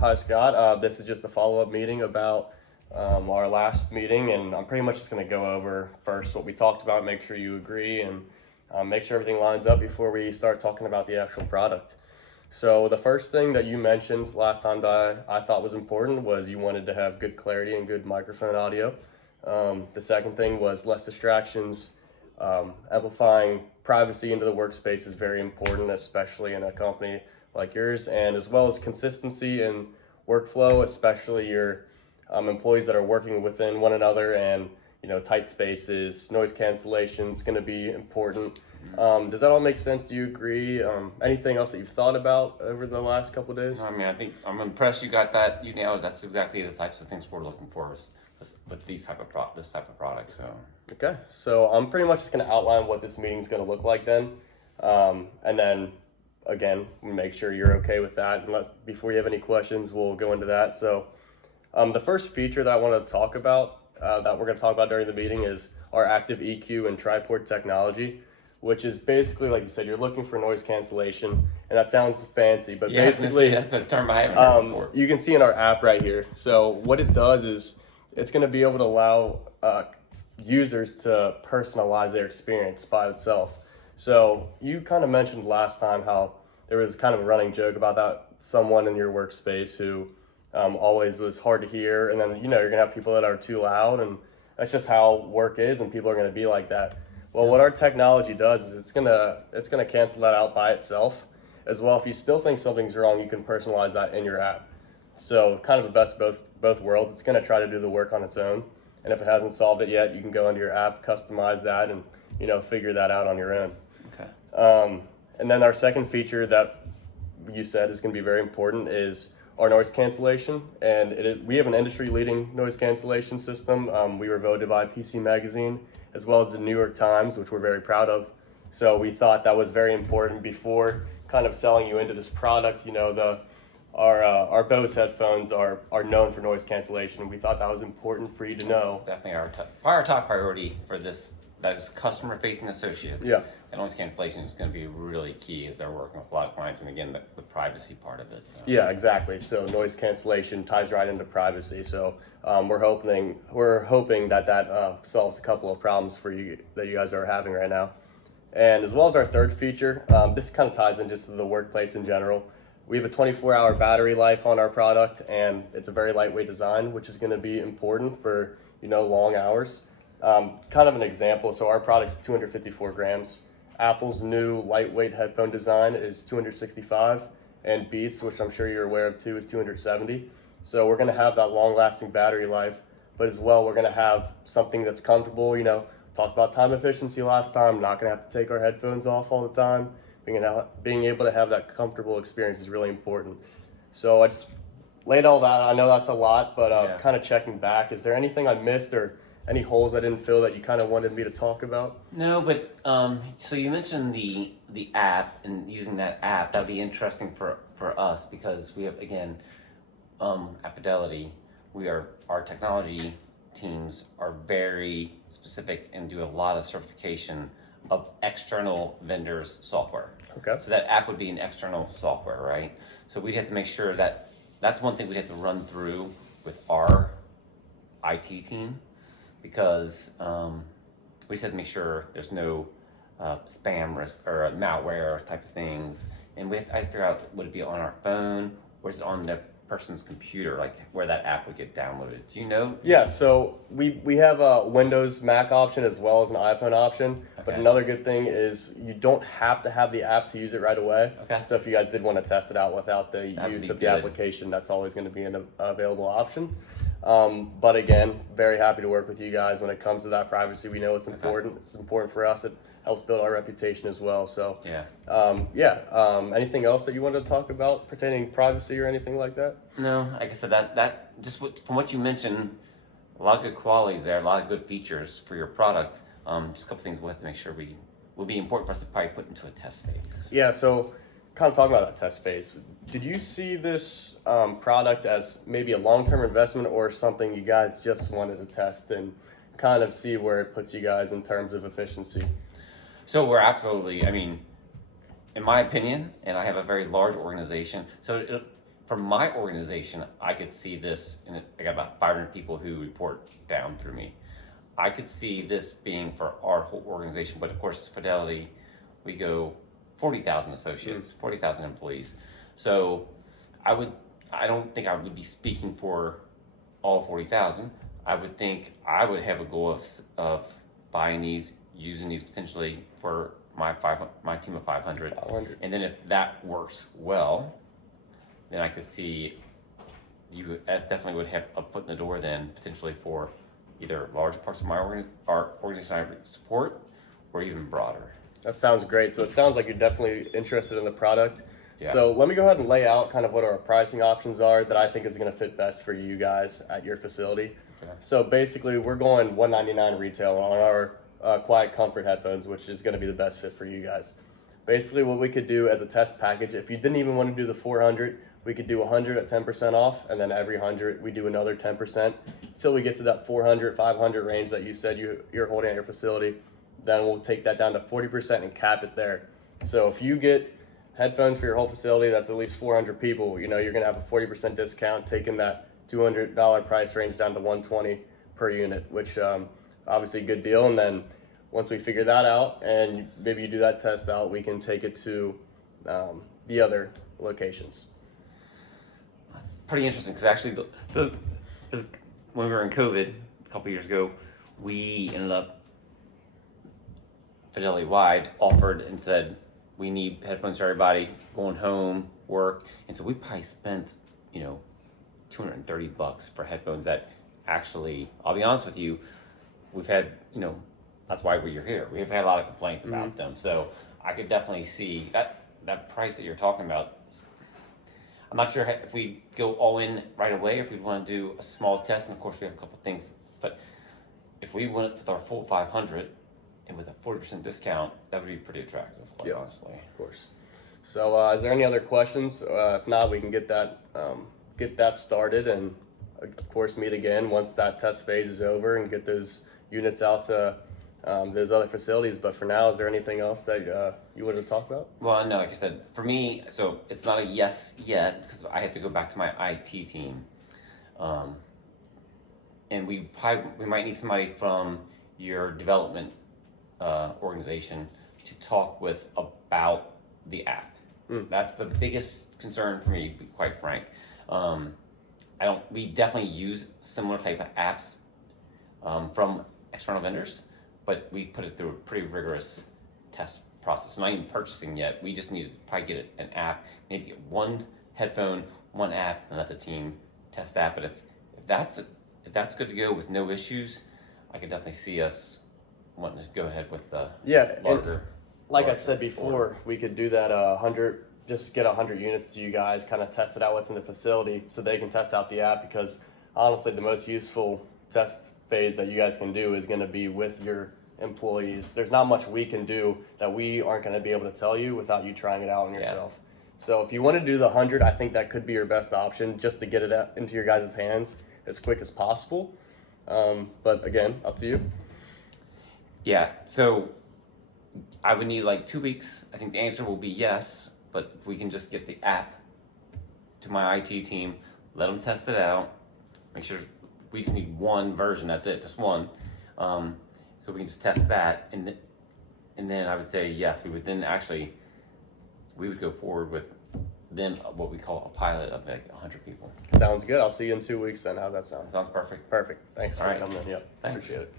Hi, Scott. This is just a follow-up meeting about our last meeting, and I'm pretty much just going to go over first what we talked about, make sure you agree, and make sure everything lines up before we start talking about the actual product. So the first thing that you mentioned last time that I thought was important was you wanted to have good clarity and good microphone audio. The second thing was less distractions. Amplifying privacy into the workspace is very important, especially in a company like yours, and as well as consistency in workflow, especially your employees that are working within one another, and tight spaces. Noise cancellation is going to be important. Does that all make sense? Do you agree? Anything else that you've thought about over the last couple of days? I mean, I think I'm impressed you got that. You nailed it. That's exactly the types of things we're looking for with this type of product. So Okay, so I'm pretty much just going to outline what this meeting is going to look like then, and then again, make sure you're okay with that. Before you have any questions, we'll go into that. So the first feature that I want to talk about, that we're going to talk about during the meeting, is our active EQ and triport technology, which is basically, like you said, you're looking for noise cancellation, and that sounds fancy, but yeah, basically, that's a term I haven't heard before. you can see in our app right here. So what it does is it's going to be able to allow users to personalize their experience by itself. So you kind of mentioned last time how there was kind of a running joke about that someone in your workspace who always was hard to hear, and then you're gonna have people that are too loud, and that's just how work is, and people are gonna be like that. Well, what our technology does is it's gonna cancel that out by itself. As well, if you still think something's wrong, you can personalize that in your app. So kind of the best of both worlds. It's gonna try to do the work on its own, and if it hasn't solved it yet, you can go into your app, customize that, and figure that out on your own. Okay. And then our second feature that you said is going to be very important is our noise cancellation, and we have an industry-leading noise cancellation system. We were voted by PC Magazine as well as the New York Times, which we're very proud of. So we thought that was very important before kind of selling you into this product. Our Bose headphones are known for noise cancellation, and we thought that was important for you to know. It's definitely our top priority for this. That is customer-facing associates. Yeah. And noise cancellation is going to be really key as they're working with a lot of clients, and again, the privacy part of it. So. Yeah, exactly. So noise cancellation ties right into privacy. So we're hoping that solves a couple of problems for you that you guys are having right now. And as well as our third feature, this kind of ties in just to the workplace in general. We have a 24-hour battery life on our product, and it's a very lightweight design, which is going to be important for long hours. Kind of an example. So our product's 254 grams. Apple's new lightweight headphone design is 265, and Beats, which I'm sure you're aware of too, is 270. So we're going to have that long-lasting battery life, but as well we're going to have something that's comfortable. Talked about time efficiency last time. Not going to have to take our headphones off all the time. Being able to have that comfortable experience is really important. So I just laid all that. I know that's a lot, but kind of checking back, is there anything I missed or any holes I didn't fill that you kind of wanted me to talk about? No, but so you mentioned the app and using that app. That would be interesting for us because we have, again, at Fidelity, our technology teams are very specific and do a lot of certification of external vendors' software. Okay. So that app would be an external software, right? So we'd have to make sure that that's one thing we'd have to run through with our IT team, because we just have to make sure there's no spam risk or malware type of things. And I have to figure out, would it be on our phone or is it on the person's computer, like where that app would get downloaded? Do you know? Yeah, so we have a Windows Mac option as well as an iPhone option. Okay. But another good thing is you don't have to have the app to use it right away. Okay. So if you guys did want to test it out without the use of the application, that's always going to be an available option. But again, very happy to work with you guys when it comes to that privacy. We know it's important. Okay. It's important for us. It helps build our reputation as well. So anything else that you wanted to talk about pertaining privacy or anything like that? No, like I said, that just from what you mentioned, a lot of good qualities there, a lot of good features for your product. Just a couple things we'll have to make sure will be important for us to probably put into a test phase. Yeah, so kind of talking about that test phase, did you see this product as maybe a long-term investment or something you guys just wanted to test and kind of see where it puts you guys in terms of efficiency? So we're absolutely, I mean, in my opinion, and I have a very large organization, so from my organization, I could see this, and I got about 500 people who report down through me. I could see this being for our whole organization, but of course, Fidelity, we go 40,000 associates, 40,000 employees. So I don't think I would be speaking for all 40,000. I would think I would have a goal of buying these, using these potentially for my team of 500. 500. And then if that works well, then I could see you definitely would have a foot in the door then potentially for either large parts of our organization I support or even broader. That sounds great. So it sounds like you're definitely interested in the product. Yeah. So let me go ahead and lay out kind of what our pricing options are that I think is going to fit best for you guys at your facility. Okay. So basically, we're going $199 retail on our Quiet Comfort headphones, which is going to be the best fit for you guys. Basically, what we could do as a test package, if you didn't even want to do the 400, we could do 100 at 10% off, and then every 100 we do another 10% until we get to that 400, 500 range that you said you're holding at your facility. Then we'll take that down to 40% and cap it there. So if you get headphones for your whole facility, that's at least 400 people. You're going to have a 40% discount, taking that $200 price range down to $120 per unit, which obviously a good deal. And then once we figure that out, and maybe you do that test out, we can take it to the other locations. That's pretty interesting because actually, so when we were in COVID a couple years ago, we ended up Fidelity wide offered and said we need headphones for everybody going home, work, and so we probably spent $230 for headphones that actually, I'll be honest with you, we've had that's why we're here. We've had a lot of complaints about them, so I could definitely see that price that you're talking about. I'm not sure if we go all in right away, if we want to do a small test, and of course we have a couple things, but if we went with our full 500 and with a 40% discount, that would be pretty attractive, quite honestly. Of course. So is there any other questions? If not, we can get that started, and of course meet again once that test phase is over and get those units out to those other facilities. But for now, is there anything else that you wanted to talk about? Well, no, like I said, for me, so it's not a yes yet because I have to go back to my IT team, and we might need somebody from your development organization to talk with about the app. That's the biggest concern for me, to be quite frank. We definitely use similar type of apps from external vendors, but we put it through a pretty rigorous test process. Not even purchasing yet. We just need to probably get an app, maybe get one headphone, one app, and let the team test that. But if that's good to go with no issues, I could definitely see us wanting to go ahead with the larger. Like I said before, we could do that 100, just get 100 units to you guys, kind of test it out within the facility so they can test out the app, because honestly the most useful test phase that you guys can do is going to be with your employees. There's not much we can do that we aren't going to be able to tell you without you trying it out on yourself. So if you want to do the 100, I think that could be your best option, just to get it into your guys' hands as quick as possible. But again, up to you. Yeah, so I would need like 2 weeks. I think the answer will be yes, but if we can just get the app to my IT team, let them test it out, make sure we just need one version, that's it, just one. So we can just test that, and then I would say yes, we would go forward with then what we call a pilot of like 100 people. Sounds good. I'll see you in 2 weeks then. How's that sound? Sounds perfect. Perfect. Thanks for All right. coming in. Yep. Thanks. Appreciate it.